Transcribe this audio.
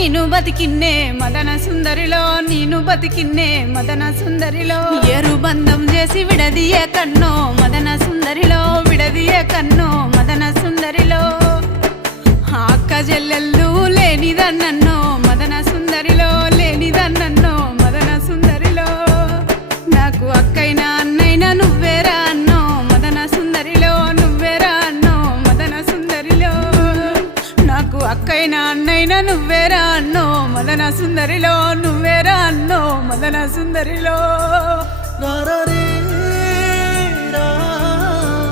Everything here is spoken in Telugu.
ನೀನು ಬದುಕಿನ್ನೆ మదన సుందరిలో ನೀನು బతికిన్నే మదన సుందరిలో ఏరు బంధం చేసి విడదీయే కన్నో మదన సుందరిలో విడదీయే కన్నో మదన సుందరిలో అక్క చెల్లెళ్ళు లేనిదన్నో మదన సుందరిలో లేనిదన్నో మదన సుందరిలో నాకు అక్కైనా అన్నైనా నువ్వేరా అన్నో మదన సుందరిలో నువ్వేరా అన్నో మదన సుందరిలో నాకు అక్కైనా అన్నైనా నువ్వేరా అన్నో మదన సుందరిలో నువ్వేరా అన్నో మదన సుందరిలో.